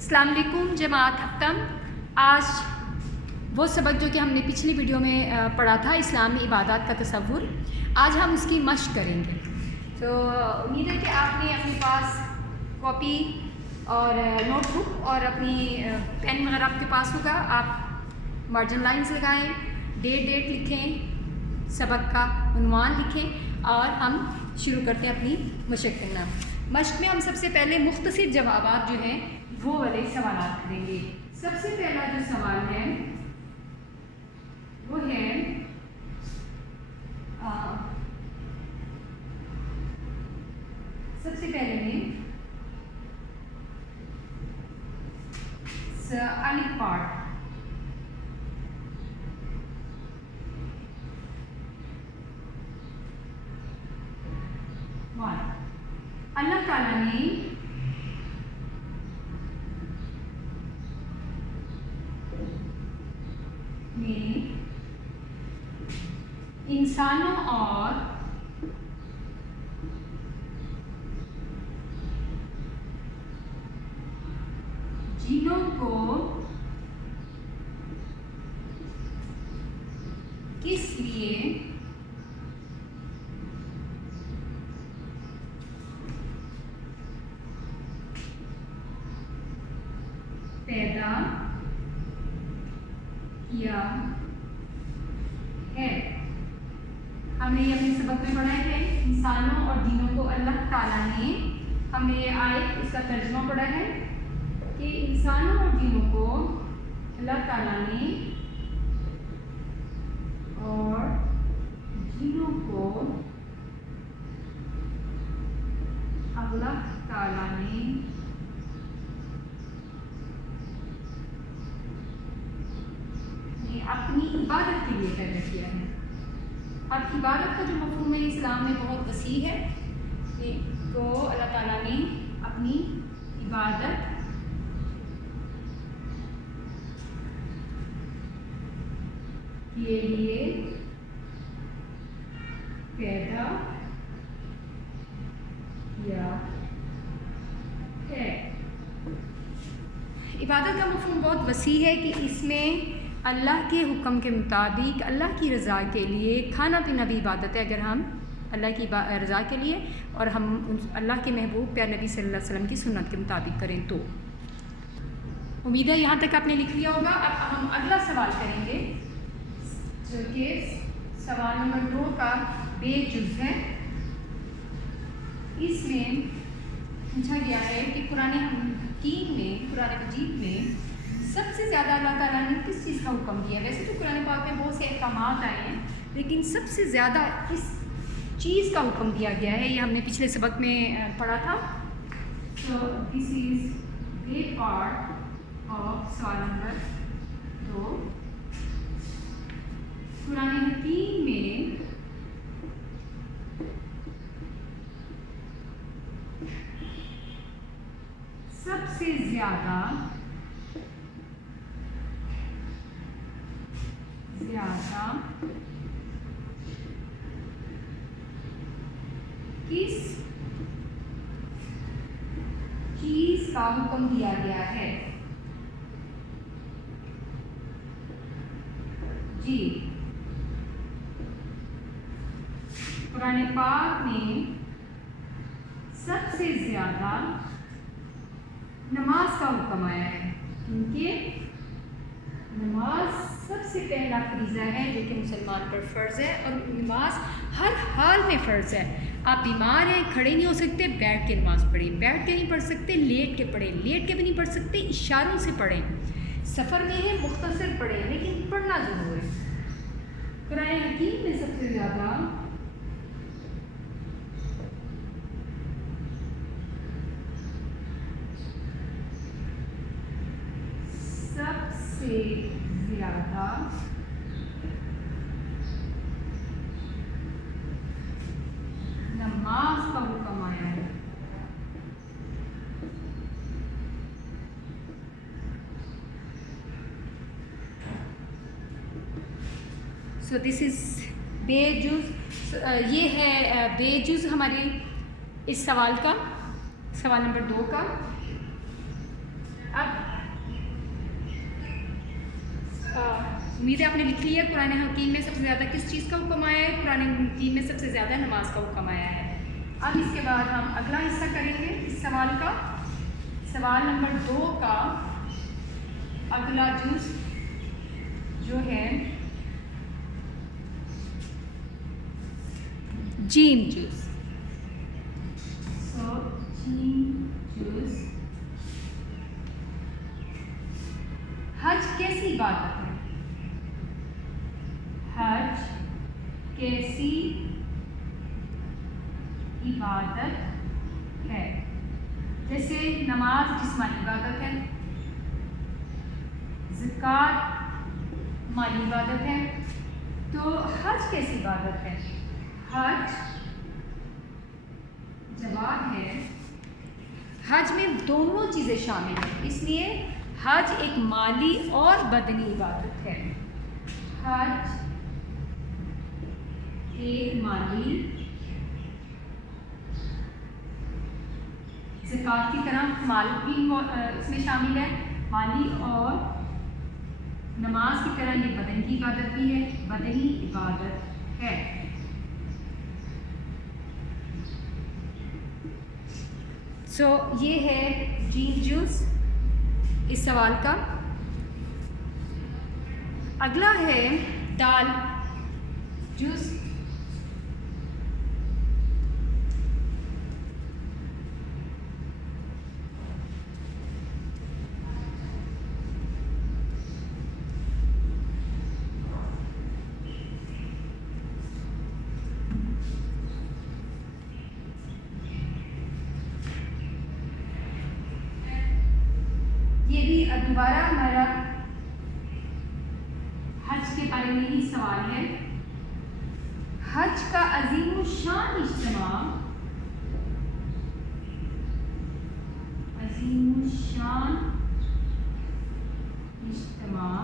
السلام علیکم جماعت ہفتم۔ آج وہ سبق جو کہ ہم نے پچھلی ویڈیو میں پڑھا تھا، اسلام میں عبادات کا تصور، آج ہم اس کی مشق کریں گے۔ تو امید ہے کہ آپ نے اپنے پاس کاپی اور نوٹ بک اور اپنی پین وغیرہ آپ کے پاس ہوگا۔ آپ مارجن لائنز لگائیں، ڈیٹ لکھیں، سبق کا عنوان لکھیں اور ہم شروع کرتے ہیں اپنی مشق کرنا۔ مشق میں ہم سب سے پہلے مختصر جوابات جو ہیں وہ والے سوالات کریں گے۔ سب سے پہلا جو سوال ہے وہ ہے سب سے پہلے میں الف پارٹ اللہ تعالیٰ نے انسانوں اور جنوں کو کس لیے پیدا کیا ہے۔ ہم نے یہ اپنے سبق میں پڑھا ہے، انسانوں اور جنوں کو اللہ تعالیٰ نے، ہم نے یہ آیت اس کا ترجمہ پڑھا ہے کہ انسانوں اور جنوں کو اللہ تعالیٰ نے اور جنوں کو اللہ تعالیٰ نے اپنی عبادت کے لیے پیدا کیا ہے۔ اب عبادت کا جو مفہوم ہے اسلام میں بہت وسیع ہے، تو اللہ تعالیٰ نے اپنی عبادت کے لیے پیدا کیا ہے۔ عبادت کا مفہوم بہت وسیع ہے کہ اس میں اللہ کے حکم کے مطابق اللہ کی رضا کے لیے کھانا پینا بھی عبادت ہے، اگر ہم اللہ کی رضا کے لیے اور ہم اللہ کے محبوب پیارے نبی صلی اللہ علیہ وسلم کی سنت کے مطابق کریں تو۔ امید ہے یہاں تک آپ نے لکھ لیا ہوگا۔ اب ہم اگلا سوال کریں گے جو کہ سوال نمبر 2 کا بے جز ہے۔ اس میں پوچھا گیا ہے کہ قرآن حکیم میں، قرآن مجید میں سب سے زیادہ اللہ تعالیٰ نے کس چیز کا حکم کیا ہے؟ ویسے تو قرآن پاک میں بہت سے احکامات آئے ہیں، لیکن سب سے زیادہ کس چیز کا حکم دیا گیا ہے؟ یہ ہم نے پچھلے سبق میں پڑھا تھا۔ تو دس از اے پارٹ آف سوال نمبر 2۔ قرآن حکیم میں سب سے زیادہ کس چیز کا حکم دیا گیا ہے؟ جی، قرآن پاک میں سب سے زیادہ نماز کا حکم آیا ہے، کیونکہ نماز سب سے پہلا فریضہ ہے جو کہ مسلمان پر فرض ہے، اور نماز ہر حال میں فرض ہے۔ آپ بیمار ہیں، کھڑے نہیں ہو سکتے، بیٹھ کے نماز پڑھیں، بیٹھ کے نہیں پڑھ سکتے لیٹ کے پڑھیں، لیٹ کے بھی نہیں پڑھ سکتے اشاروں سے پڑھیں، سفر میں ہے مختصر پڑھیں، لیکن پڑھنا ضرور ہے۔ قرآن حکیم میں سب سے زیادہ نماز کا حکم آیا ہے۔ سو دس از بے جز، یہ ہے بے جز ہماری اس سوال کا، سوال نمبر 2 کا۔ اب امید ہے آپ نے لکھ لی ہے۔ قرآن حکیم میں سب سے زیادہ کس چیز کا حکم آیا ہے؟ قرآن حکیم میں سب سے زیادہ نماز کا حکم آیا ہے۔ اب اس کے بعد ہم اگلا حصہ کریں گے اس سوال کا، سوال نمبر 2 کا اگلا جز جو ہے جیم جز۔ جیم جز، حج کیسی عبادت ہے؟ حج کیسی عبادت ہے؟ جیسے نماز جسمانی عبادت ہے، زکوٰۃ مالی عبادت ہے، تو حج کیسی عبادت ہے؟ حج جواب ہے حج میں دونوں چیزیں شامل ہیں، اس لیے حج ایک مالی اور بدنی عبادت ہے۔ حج ایک مالی، زکوٰۃ کی طرح مال بھی اس میں شامل ہے، مالی، اور نماز کی طرح یہ بدن کی عبادت بھی ہے، بدنی عبادت ہے۔ یہ ہے جیم جز اس سوال کا۔ اگلا ہے دال جز۔ یہ بھی دوبارہ ہمارا حج کے بارے میں ہی سوال ہے۔ حج کا عظیم الشان اجتماع، عظیم الشان اجتماع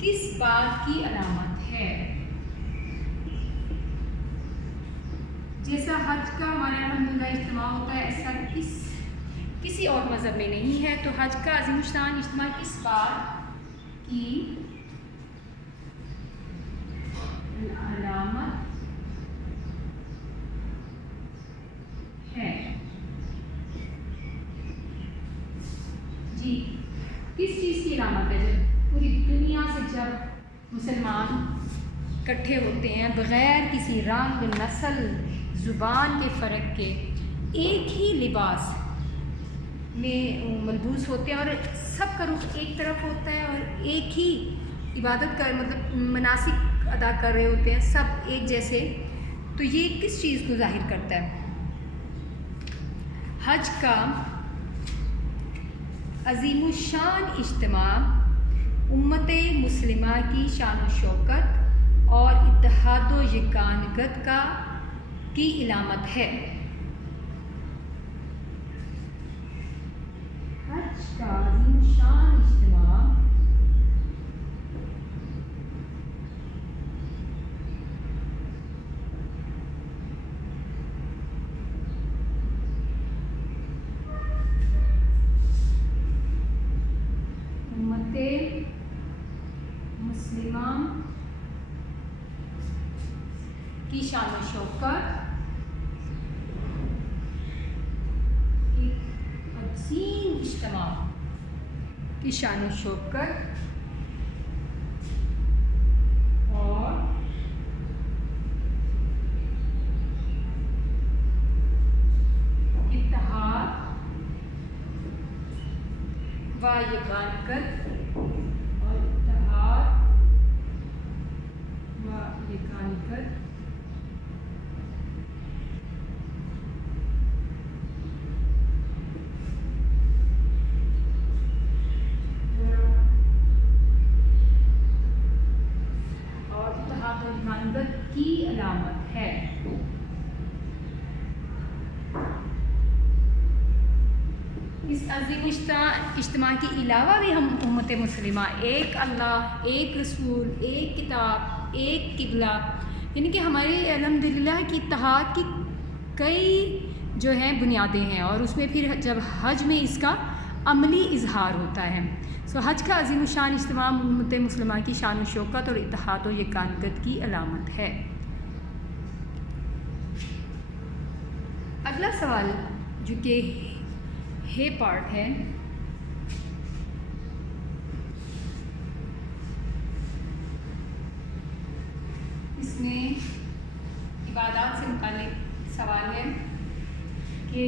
کس بات کی علامت ہے؟ جیسا حج کا ہمارے الحمدللہ اجتماع ہوتا ہے، ایسا کسی اور مذہب میں نہیں ہے، تو حج کا عظیم الشان اجتماع کس بات کی علامت ہے؟ جی، کس چیز کی علامت ہے؟ جب پوری دنیا سے جب مسلمان اکٹھے ہوتے ہیں بغیر کسی رنگ، نسل، زبان کے فرق کے، ایک ہی لباس میں ملبوس ہوتے ہیں اور سب کا رخ ایک طرف ہوتا ہے اور ایک ہی عبادت کا مطلب مناسک ادا کر رہے ہوتے ہیں، سب ایک جیسے، تو یہ کس چیز کو ظاہر کرتا ہے؟ حج کا عظیم الشان اجتماع امت مسلمہ کی شان و شوکت اور اتحاد و یگانگت کی علامت ہے۔ حج کا عظیم الشان اجتماع امت مسلمہ کی شان و شوکت، ایک عظیم اجتماع کی شان و شوکت اور اتحاد و یگانگت، اور اتحاد و یگانگت کی علامت ہے۔ اس عظیم اجتماع کے علاوہ بھی ہم امت مسلمہ ایک اللہ، ایک رسول، ایک کتاب، ایک قبلہ، یعنی کہ ہمارے الحمدللہ کی اتحاد کی کئی جو ہیں بنیادیں ہیں، اور اس میں پھر جب حج میں اس کا عملی اظہار ہوتا ہے. سو حج کا عظیم الشان اجتماع امت مسلمہ کی شان و شوکت اور اتحاد و یگانگت کی علامت ہے. اگلا سوال جو کہ ہے پارٹ ہے، اس میں عبادات سے متعلق سوال ہے کہ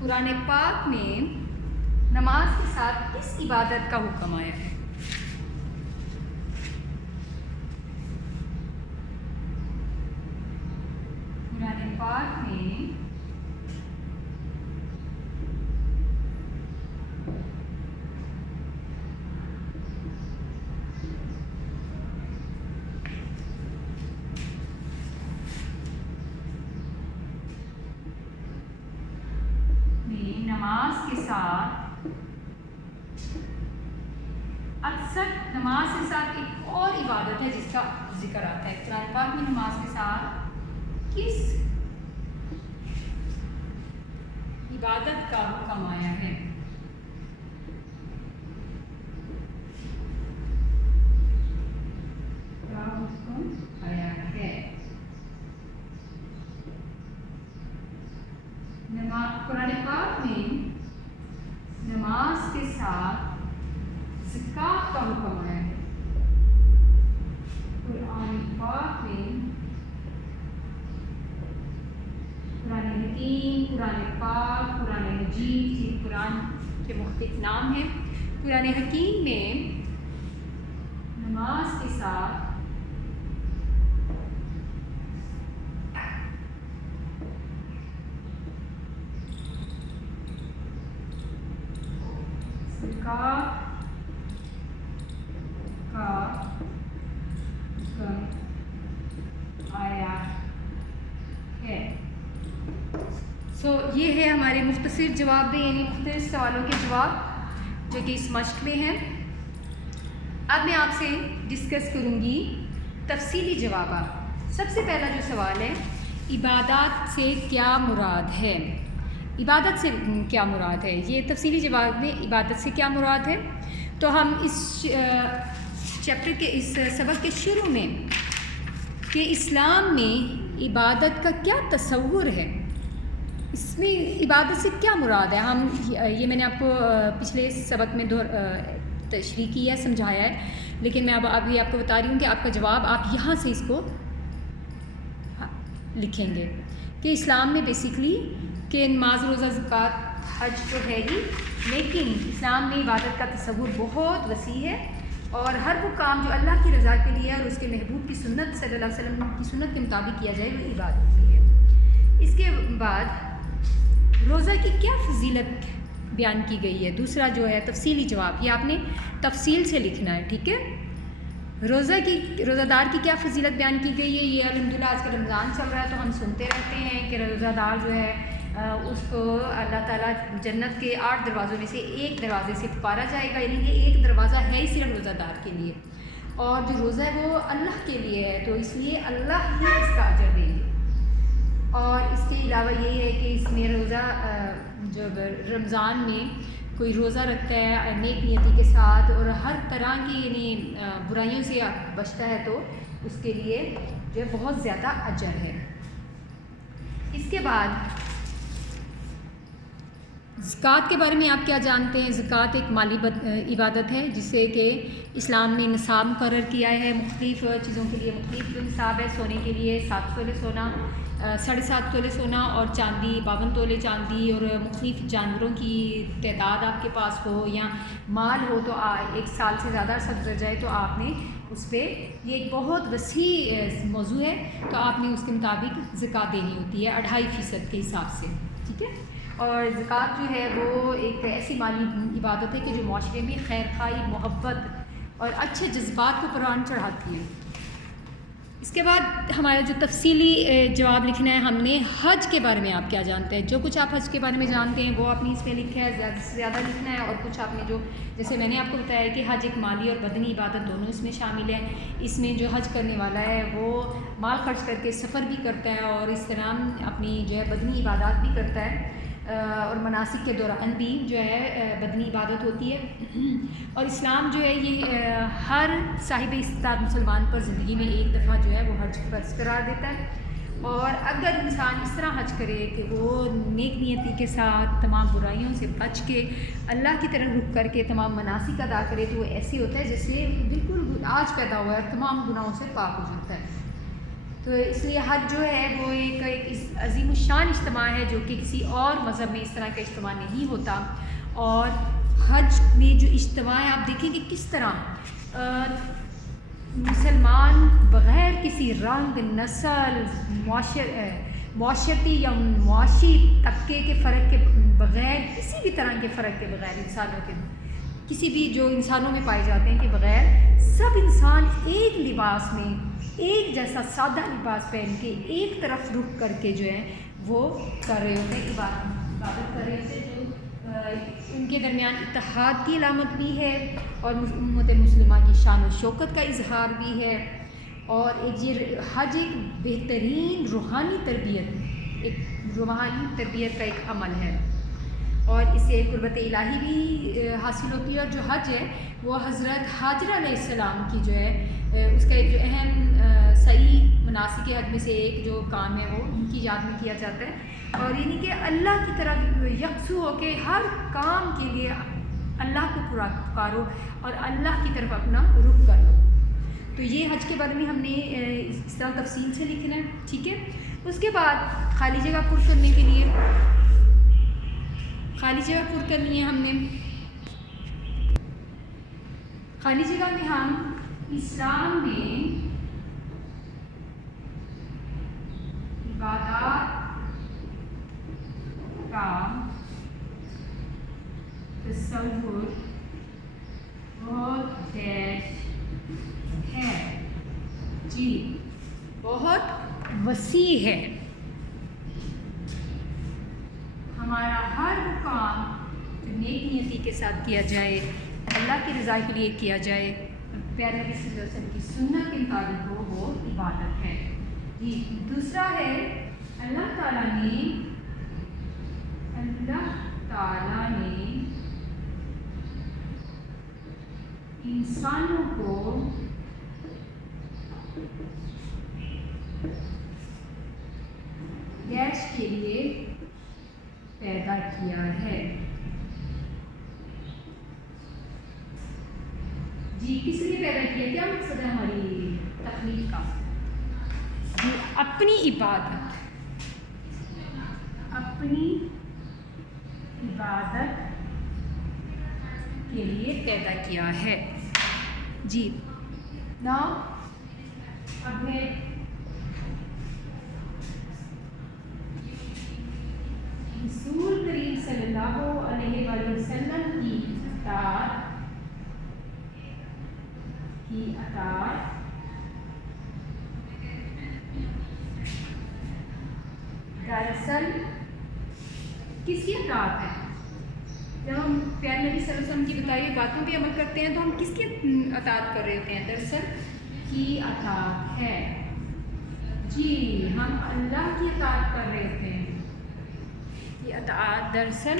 قرآن پاک میں نماز کے ساتھ کس عبادت کا حکم آیا ہے؟ قرآن پاک میں نماز کے ساتھ اکثر نماز کے ساتھ ایک اور عبادت ہے جس کا ذکر آتا ہے. قرآن پاک میں نماز کے ساتھ کس عبادت کا حکم آیا ہے؟ کیا حکم آیا ہے؟ قرآن پاک میں نماز کے ساتھ زکوٰۃ کا حکم آیا ہے. قرآن پاک میں قرآن حکیم، قرآن پاک، قرآن مجید، یہ قرآن کے مختلف نام ہیں. قرآن حکیم میں نماز کے ساتھ زکوٰۃ کا حکم آیا ہے. سو یہ ہے ہمارے مختصر جواب دیں، یعنی مختلف سوالوں کے جواب جو کہ اس مشق میں ہیں. اب میں آپ سے ڈسکس کروں گی تفصیلی جوابات. سب سے پہلا جو سوال ہے، عبادات سے کیا مراد ہے؟ عبادت سے کیا مراد ہے؟ یہ تفصیلی جواب میں عبادت سے کیا مراد ہے. تو ہم اس چیپٹر کے اس سبق کے شروع میں کہ اسلام میں عبادت کا کیا تصور ہے، اس میں عبادت سے کیا مراد ہے، ہم یہ میں نے آپ کو پچھلے سبق میں تشریح کی ہے، سمجھایا ہے، لیکن میں اب ابھی آپ کو بتا رہی ہوں کہ آپ کا جواب آپ یہاں سے اس کو لکھیں گے کہ اسلام میں بیسیکلی کہ نماز، روزہ، زکوٰۃ، حج تو ہے ہی، لیکن اسلام میں عبادت کا تصور بہت وسیع ہے، اور ہر وہ کام جو اللہ کی رضا کے لیے اور اس کے محبوب کی سنت صلی اللہ علیہ وسلم کی سنت کے مطابق کیا جائے وہ عبادت ہی ہے. اس کے بعد روزہ کی کیا فضیلت بیان کی گئی ہے. دوسرا جو ہے تفصیلی جواب، یہ آپ نے تفصیل سے لکھنا ہے، ٹھیک ہے. روزہ دار کی کیا فضیلت بیان کی گئی ہے. یہ الحمدللہ آج کل رمضان چل رہا ہے تو ہم سنتے رہتے ہیں کہ روزہ دار جو ہے اس کو اللہ تعالیٰ جنت کے 8 دروازوں میں سے ایک دروازے سے پکارا جائے گا، یعنی یہ ایک دروازہ ہے ہی صرف روزہ دار کے لیے، اور جو روزہ ہے وہ اللہ کے لیے ہے، تو اس لیے اللہ ہی اس کا اجر دیں گے. اور اس کے علاوہ یہ ہے کہ اس میں روزہ جو رمضان میں کوئی روزہ رکھتا ہے نیک نیتی کے ساتھ اور ہر طرح کی یعنی برائیوں سے بچتا ہے تو اس کے لیے جو ہے بہت زیادہ اجر ہے. اس کے بعد زکوٰۃ کے بارے میں آپ کیا جانتے ہیں؟ زکوٰۃ ایک مالی عبادت ہے جسے کہ اسلام نے نصاب مقرر کیا ہے. مختلف چیزوں کے لیے مختلف نصاب ہے. سونے کے لیے 7 تولے سونا، 7.5 تولے سونا، اور چاندی 52 تولے چاندی، اور مختلف جانوروں کی تعداد آپ کے پاس ہو یا مال ہو تو 1 سال سے زیادہ عرصہ گزر جائے تو آپ نے اس پہ، یہ ایک بہت وسیع موضوع ہے، تو آپ نے اس کے مطابق زکوٰۃ دینی ہوتی ہے 2.5% کے حساب سے، ٹھیک ہے. اور زکوٰۃ جو ہے وہ ایک ایسی مالی عبادت ہے کہ جو معاشرے میں خیر خواہی، محبت اور اچھے جذبات کو پروان چڑھاتی ہے. اس کے بعد ہمارا جو تفصیلی جواب لکھنا ہے ہم نے حج کے بارے میں آپ کیا جانتے ہیں. جو کچھ آپ حج کے بارے میں جانتے ہیں وہ آپ نے اس میں لکھا ہے، زیادہ سے زیادہ لکھنا ہے. اور کچھ آپ نے جو جیسے میں نے آپ کو بتایا کہ حج ایک مالی اور بدنی عبادت دونوں اس میں شامل ہے. اس میں جو حج کرنے والا ہے وہ مال خرچ کر کے سفر بھی کرتا ہے اور اس طرح اپنی جو ہے بدنی عبادات بھی کرتا ہے، اور مناسک کے دوران بھی جو ہے بدنی عبادت ہوتی ہے. اور اسلام جو ہے یہ ہر صاحب استطاعت مسلمان پر زندگی میں ایک دفعہ جو ہے وہ حج فرض قرار دیتا ہے. اور اگر انسان اس طرح حج کرے کہ وہ نیک نیتی کے ساتھ تمام برائیوں سے بچ کے اللہ کی طرف رخ کر کے تمام مناسک ادا کرے تو وہ ایسے ہوتا ہے جیسے بالکل آج پیدا ہوا ہے اور تمام گناہوں سے پاک ہو جاتا ہے. تو اس لیے حج جو ہے وہ ایک عظیم الشان اجتماع ہے جو کہ کسی اور مذہب میں اس طرح کا اجتماع نہیں ہوتا. اور حج میں جو اجتماع ہے آپ دیکھیں کہ کس طرح مسلمان بغیر کسی رنگ، نسل، معاشرتی یا معاشی طبقے کے فرق کے بغیر، کسی بھی طرح کے فرق کے بغیر، انسانوں کے کسی بھی جو انسانوں میں پائے جاتے ہیں کہ بغیر، سب انسان ایک لباس میں ایک جیسا سادہ لباس پہن کے ایک طرف رخ کر کے جو ہے وہ کر رہے ہوتے ہیں، عبادت کر رہے ہوتے ہیں، جو ان کے درمیان اتحاد کی علامت بھی ہے اور امت مسلمہ کی شان و شوکت کا اظہار بھی ہے. اور یہ حج ایک بہترین روحانی تربیت کا ایک عمل ہے اور اس سے قربت الہی بھی حاصل ہوتی ہے. اور جو حج ہے وہ حضرت حاجرہ علیہ السلام کی جو ہے اس کا ایک جو اہم صحیح مناسک حج میں سے ایک جو کام ہے وہ ان کی یاد میں کیا جاتا ہے. اور یعنی کہ اللہ کی طرف یکسو ہو کے ہر کام کے لیے اللہ کو پکارو اور اللہ کی طرف اپنا رخ کر لو. تو یہ حج کے بارے میں ہم نے اس طرح تفصیل سے لکھنا ہے، ٹھیک ہے. اس کے بعد خالی جگہ پر کرنے کے لیے خالی جگہ پر کرنی ہے ہم نے. خالی جگہ میں ہم اسلام میں عبادات کا تصور بہت ہے جی، بہت وسیع ہے. ہمارا ہر کام جو نیک نیتی کے ساتھ کیا جائے، اللہ کی رضا کے لیے کیا جائے، پیارے نبی صلی اللہ علیہ وسلم کی سنت کے مطابق ہو، وہ عبادت ہے جی. دوسرا ہے اللہ تعالیٰ نے انسانوں کو عیش کے لیے پیدا کیا ہے جی. کس لیے پیدا کیا؟ کیا مقصد ہے ہماری تخلیق کا؟ جی اپنی عبادت کے لیے پیدا کیا ہے جی. نا اب ہے رسول کریم صلی اللہ علیہ وآلہ وسلم کی اطاعت دراصل کس کی اطاعت ہے؟ جب ہم پیارے نبی صلی اللہ علیہ وسلم کی بتائی ہوئی باتوں پہ عمل کرتے ہیں تو ہم کس کی اطاعت کر رہے ہوتے ہیں؟ دراصل کی اطاعت ہے جی. ہم اللہ کی اطاعت کر رہے ہوتے ہیں. یہ اطاعت دراصل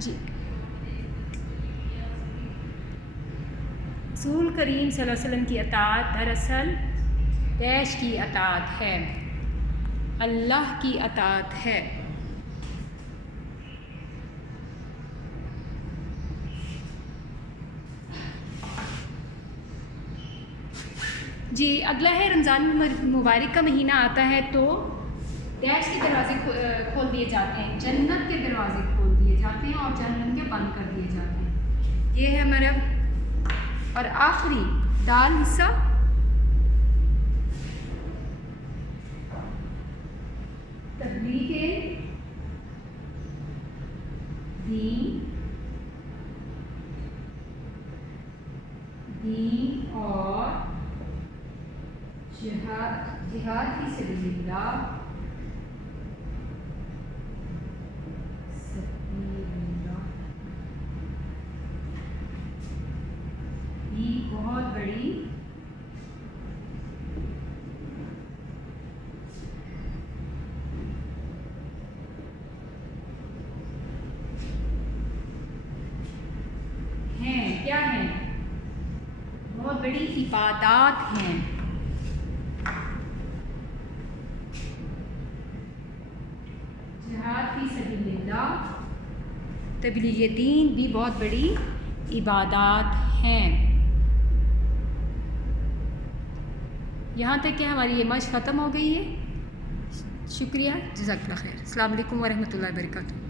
جی رسول کریم صلی اللہ علیہ وسلم کی اطاعت دراصل دیش کی اطاعت ہے، اللہ کی اطاعت ہے. جی اگلا ہے رمضان مبارک کا مہینہ آتا ہے تو دیش کے دروازے کھول دیے جاتے ہیں، جنت کے دروازے کھول دیے جاتے ہیں اور جہنم کے بند کر دیے جاتے ہیں. یہ ہے ہمارا اور آخری دال حصہ تبلیغ دین اور جہاد فی سبیل اللہ یہ بہت بڑی ہیں. کیا ہیں؟ بہت بڑی عبادات ہیں. جہاد فی سبیل اللہ تبلیغ دین بھی بہت بڑی عبادات ہیں. یہاں تک کہ ہماری یہ مشق ختم ہو گئی ہے. شکریہ. جزاک اللہ خیر. السلام علیکم ورحمۃ اللہ وبرکاتہ.